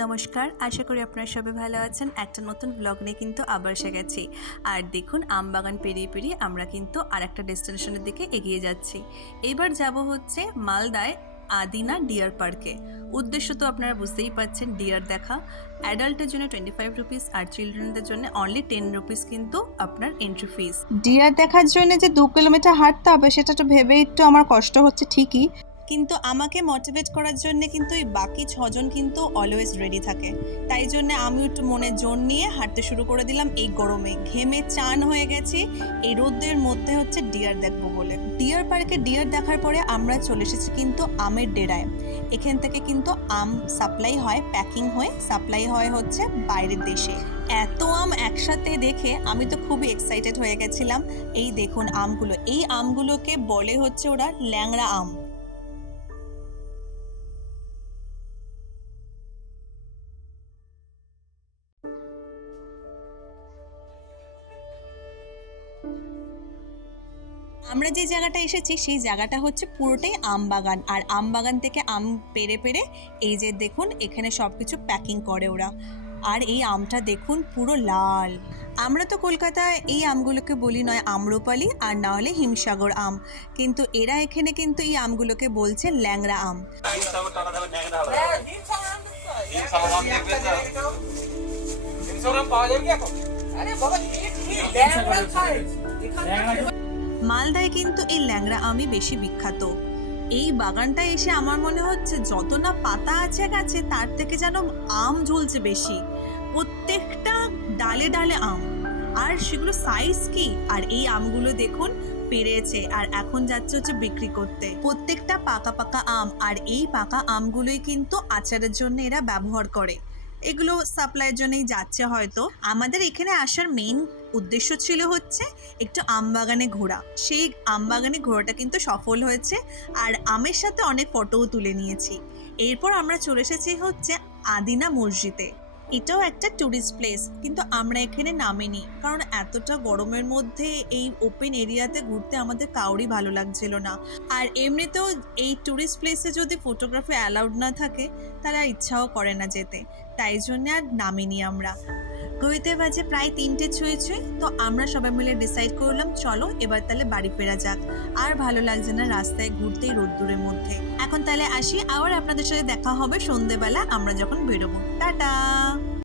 নমস্কার, আশা করি আপনারা সবাই ভালো আছেন। একটা নতুন ব্লগ নিয়ে কিন্তু আবার এসে গেছি। আর দেখুন, আমবাগান পেরিয়ে পেরিয়ে আমরা কিন্তু আরেকটা ডেস্টিনেশনের দিকে এগিয়ে যাচ্ছি। এবার যাব হচ্ছে মালদায় আদিনা ডিয়ার পার্কে। উদ্দেশ্য তো আপনারা বুঝতেই পারছেন, ডিয়ার দেখা। অ্যাডাল্টের জন্য 25 রুপিস আর চিলড্রেনদের জন্য অনলি 10 রুপিস কিন্তু আপনার এন্ট্রি ফিস। ডিয়ার দেখার জন্য যে 2 কিলোমিটার হাঁটতে হবে সেটা তো ভেবে একটু আমার কষ্ট হচ্ছে ঠিকই, কিন্তু আমাকে মোটিভেট করার জন্য কিন্তু এই বাকি 6জন কিন্তু অলওয়েজ রেডি থাকে। তাই জন্য আমি একটু মনে জোর নিয়ে হাঁটতে শুরু করে দিলাম। এই গরমে ঘেমে চান হয়ে গেছি, এই রোদের মধ্যে হচ্ছে ডিয়ার দেখবো বলে। ডিয়ার পার্কে ডিয়ার দেখার পরে আমরা চলে এসেছি কিন্তু আমের ডেরায়। এখান থেকে কিন্তু আম সাপ্লাই হয়, প্যাকিং হয়ে সাপ্লাই হয় হচ্ছে বাইরের দেশে। এত আম একসাথে দেখে আমি তো খুবই এক্সাইটেড হয়ে গেছিলাম। এই দেখুন আমগুলো, এই আমগুলোকে বলে হচ্ছে ওরা ল্যাংড়া আম। আমরা যে জায়গাটা এসেছি সেই জায়গাটা হচ্ছে পুরোটাই আম বাগান, আর আম বাগান থেকে আম পেড়ে পেড়ে এই যে দেখুন এখানে সব কিছু প্যাকিং করে ওরা। আর এই আমটা দেখুন পুরো লাল। আমরা তো কলকাতায় এই আমগুলোকে বলি নয় আম্রপালি আর না হলে হিমসাগর আম, কিন্তু এরা এখানে কিন্তু এই আমগুলোকে বলছে ল্যাংড়া আম। মালদায় কিন্তু এই ল্যাংড়া আমই বেশি বিখ্যাত। এই বাগানটা এসে আমার মনে হচ্ছে যত না পাতা আছে গাছে, তার থেকে যেন আম ঝুলছে বেশি। প্রত্যেকটা ডালে ডালে আম, আর সেগুলো সাইজ কি! আর এই আমগুলো দেখুন পেরেছে আর এখন যাচ্ছে হচ্ছে বিক্রি করতে। প্রত্যেকটা পাকা পাকা আম, আর এই পাকা আমগুলোই কিন্তু আচারের জন্য এরা ব্যবহার করে। এগুলো সাপ্লাইয়ের জন্যই যাচ্ছে হয়তো। আমাদের এখানে আসার মেইন উদ্দেশ্য ছিল হচ্ছে একটু আমবাগানে ঘোরা। সেই আমবাগানে ঘোরাটা কিন্তু সফল হয়েছে, আর আমের সাথে অনেক ফটোও তুলে নিয়েছি। এরপর আমরা চলে এসেছি হচ্ছে আদিনা মসজিদে। এটাও একটা ট্যুরিস্ট প্লেস, কিন্তু আমরা এখানে নামিনি, কারণ এতটা গরমের মধ্যে এই ওপেন এরিয়াতে ঘুরতে আমাদের কাউরই ভালো লাগছিল না। আর এমনিতেও এই ট্যুরিস্ট প্লেসে যদি ফটোগ্রাফি অ্যালাউড না থাকে তাহলে আর ইচ্ছাও করে না যেতে, তাই জন্য আর নামিনি আমরা। ঘড়িতে বাজে প্রায় 3টে ছুঁই ছুঁই, তো আমরা সবাই মিলে ডিসাইড করলাম চলো এবার তাহলে বাড়ি ফেরা যাক। আর ভালো লাগছে না রাস্তায় ঘুরতেই রোদ্দুরের মধ্যে। এখন তাহলে আসি, আবার আপনাদের সাথে দেখা হবে সন্ধেবেলা আমরা যখন বেরোবো। টাটা।